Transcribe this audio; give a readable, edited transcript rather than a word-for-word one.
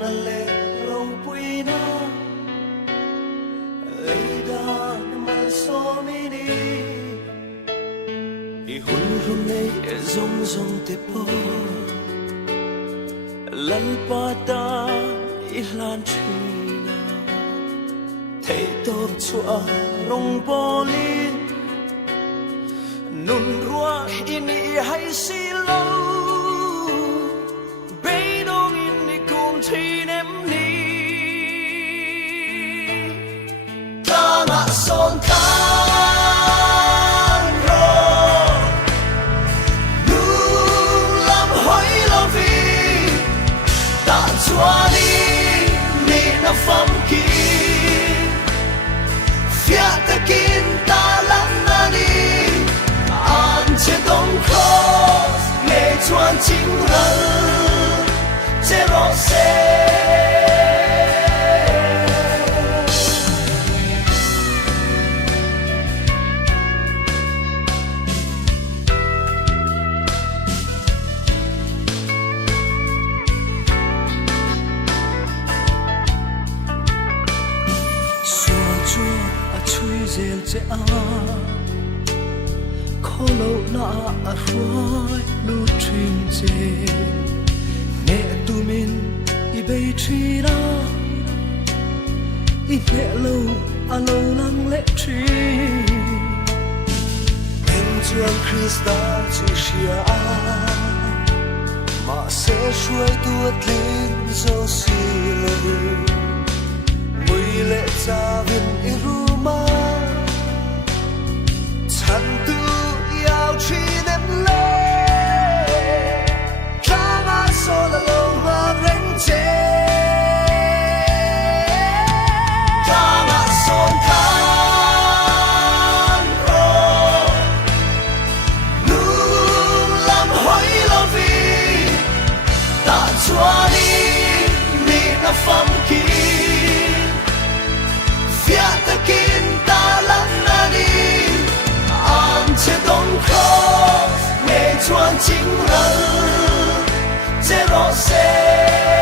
nan le lo pui na leida mal so mini I hun hun nei zong zong te po lan pa ta I lan china thei top chua rong polin nun rua ini hay si lo beidong ini kum thin em ni ta ngã son tan ro nu lam hoi lo vi ta chua ni na pham ki phía ta kin ta lắng ani an che dong cross nghe chuan chính hal che ro se zel che a kholo na a roi lu trin che ne tu min I bei tri ra I ne lo a lo lang le tri em chuan Krista chi sia ma se shuai tuat lin zo si le mui le cha vin I ru ma Thân tu yêu chi nem lệ Cha ngã so là lâu mà rèn chê Cha ngã son than ro Nu làm hoi lo vi Ta chua ni na pham ki Phía ta kin ta lắng ani che dong cross nghe chuan chính hal che ro se